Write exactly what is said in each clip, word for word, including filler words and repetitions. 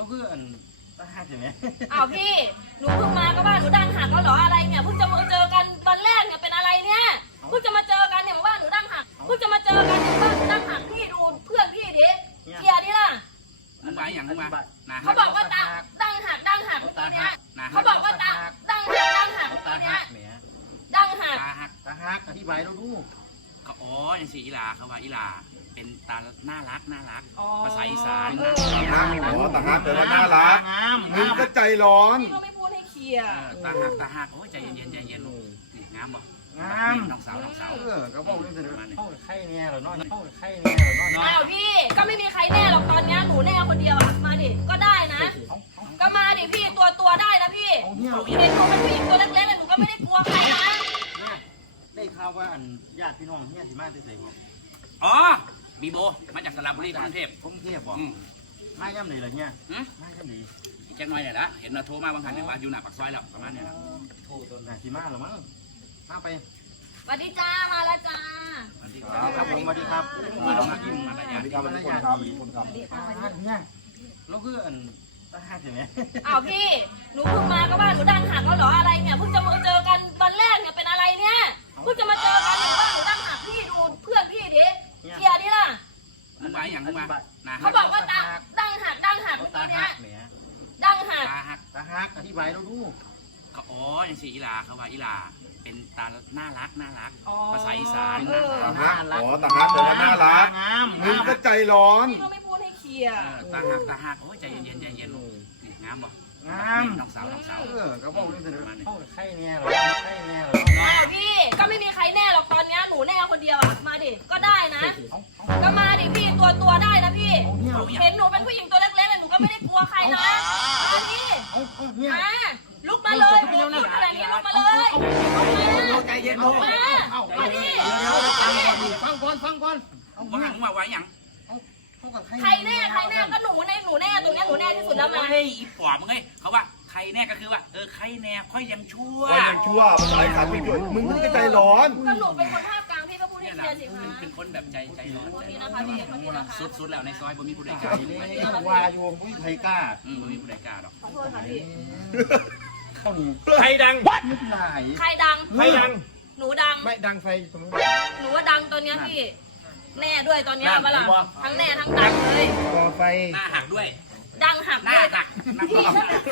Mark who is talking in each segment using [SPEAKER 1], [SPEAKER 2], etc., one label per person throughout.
[SPEAKER 1] เราคืออันตาหักใช่ไหม
[SPEAKER 2] อ้าวพี่หนูเพิ่งมาก็ว่าหนูดังหักแล้วเหรออะไรเนี่ยเพิ่งจะมาเจอกันตอนแรกเนี่ยเป็นอะไรเนี่ยเพิ่งจะมาเจอกันเนี่ยว่าหนูดังหักเพิ่งจะมาเจอกันเนี่ยว่าหนูดังหักพี่ดูเพื่อนพี่ดิเคลียร์ดิล่ะ
[SPEAKER 3] มึงไปอย่างมึงมา
[SPEAKER 2] เขาบอกว่าดังดังหักดังหักเมื่อกี้เนี้ยเขาบอกว่าดังดังหักดังหักเมื่อกี้เนี้ยดังหัก
[SPEAKER 3] ตาหัก
[SPEAKER 1] ตาหักอธิบายเราดู
[SPEAKER 3] เขาอ๋ออย่างสีอีลาเขาว่าอีลาเป็นตาน่ารักน่ารักภาษาอีสาน
[SPEAKER 4] น้ำอ๋อตาฮักแต่ว่าน่ารักมึงก็ใจร้อน
[SPEAKER 2] พี่ก็ไม่พูดให้เคลียร์
[SPEAKER 3] ตาหักตาหักโอ้ใจเย็นใจเย็นนี่งามบ่
[SPEAKER 1] งาม
[SPEAKER 3] น้องสาวน้องสาว
[SPEAKER 1] เออก็บอกเรื่องเสร็จเข้าไข่เนี่ยเหรอเนาะเข้าไข่เนี่ยเหรอเนาะ
[SPEAKER 2] อ้าวพี่ก็ไม่มีใครแน่หรอกตอนนี้หนูแน่คนเดียวอ่ะมาดิก็ได้นะก็มาดิพี่ตัวตัวได้นะพี่เห็นหนูเป็นผู้หญิงตัวเล็กๆเลยหนูก็ไม่ได้กลัวใครนะ
[SPEAKER 1] ได้ข่าวว่าอันญาติพี่น้องเนี่ยสิมาที่ไหนบ่
[SPEAKER 3] อ๋อบีโบมาจากสระบุรีกรุงเทพ
[SPEAKER 1] กรุงเทพบ่มาย่ำไหนล่ะเนี่ยมาย่ำไหน
[SPEAKER 3] อีกแค่น้อยเนี่ยละเห็นเราโทรมาบางครั้งเนี่ยว่าอยู่หน้าปากซอยแล้วประมาณนี้
[SPEAKER 1] โทรตัวไหนสิมาหรอมั้งมาไป
[SPEAKER 2] สวัสดีจ้ามาแล้วจ้า
[SPEAKER 1] สวัสดีครับผมสวัสดีครับ
[SPEAKER 3] มาลงมากินมาอะไรอย่าง
[SPEAKER 4] สวัสดีครับทุกคนครับทุกคนครับ
[SPEAKER 1] เนี่ยเราคืออันตาหักใช่ไหม
[SPEAKER 2] อ้าวพี่หนูเพิ่งมาก็ว่าหนูดังหักแล้วเหรออะไรเนี่ยเพิ่งจะมาเจอกันตอนแรกเนี่ยเป็นอะไรเนี่ยเพิ่งจะมาเจอกันว่าหนูดังหักพี่ดูเพื่อนพี่ดิเคลียร์ดิล่ะ
[SPEAKER 3] มึงไปอย่างมึงมา
[SPEAKER 2] เขาบอกว่าดังดังหักดังหักเมื่อกี้เนี้ยดังหัก
[SPEAKER 3] ตาหัก
[SPEAKER 1] ตาหักอธิบายเราดู
[SPEAKER 3] เขาอ๋ออย่างสีอีลาเขาว่าอีลาเป็นตาน่ารักน่ารักภาษาอีสาน
[SPEAKER 4] ตาฮักอ๋อตาฮักแต่ว่าน่ารักมึงก็ใจร้อน
[SPEAKER 2] พี่ก็ไม่พูดให้เคลียร์
[SPEAKER 3] ตาหักตาหักโอ้ใจเย็นใจเย็นนี่งามบ่
[SPEAKER 1] งาม
[SPEAKER 3] น้องสาวน้องสาว
[SPEAKER 1] เออก็บอกเรื่องเสร็จเข้าไข่เนี่ยเหรอไข่เนี่ยเหรอ
[SPEAKER 2] อ้าวพี่ก็ไม่มีใครแน่หรอกตอนนี้หนูแน่คนเดียวอ่ะมาดิก็ได้นะก็มาดิพี่ตัวตัวได้นะพี่เห็นหนูเป็นผู้หญิงตัวเล็กๆเลยหนูก็ไม่ได้กลัวใครนะมาดิมาลุกมาเลยพูดอะไรนี้ลุกมาเลยลุกมา
[SPEAKER 3] ใจเย็น
[SPEAKER 2] ลุกมามาดิ
[SPEAKER 1] ฟังก่อนฟังก่อน
[SPEAKER 3] ว่าหยังมาไว้หยัง
[SPEAKER 2] ใครแน่ใครแน่ก็หนูในหนูแน่ตรงนี้หนูแน่ที่สุดแล้วมา
[SPEAKER 3] เฮ้ยอีปอบมึงเฮ้ยเขาว่าใครแน่ก็คือว่าเออใครแน่ค่อยยังชั่ว
[SPEAKER 4] ค่อยยังชั่วภาษาอีสานไม่หยุดมึงก็ใจร้อน
[SPEAKER 2] ก็หนูเป็นคนภาคกลางพี่ก็พูดให้เคลียร์สิคะ
[SPEAKER 3] เป็นคนแบบใจใจร้อน
[SPEAKER 2] นี่นะคะพี่คนนี้นะคะ
[SPEAKER 3] สุดสุดแล้วในซอยบ่มีผู้ใดกล้าอยู่ไป
[SPEAKER 1] ว่าอยู่บ่มีใครกล้า
[SPEAKER 3] อืมบ่มีผู้ใดกล้าหรอก
[SPEAKER 2] ขอโทษค่ะพี่
[SPEAKER 5] ใครดัง
[SPEAKER 2] ใครดัง
[SPEAKER 5] ใครดัง
[SPEAKER 2] หนูดัง
[SPEAKER 5] ไม่ดังไฟตรงนู้น
[SPEAKER 2] หนูว่าดังตัวเนี้ยพี่แน่ด้วยตอนนี้เอาปะล่ะทั้งแน่ทั้งดังเลย
[SPEAKER 5] ต่อไฟ
[SPEAKER 3] หน้าหักด้วย
[SPEAKER 2] ดังหัก
[SPEAKER 3] หน้าหัก
[SPEAKER 2] พี่นั่นแหละ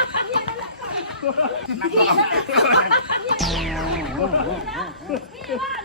[SPEAKER 2] พี่นั่นแหละพี่ว่า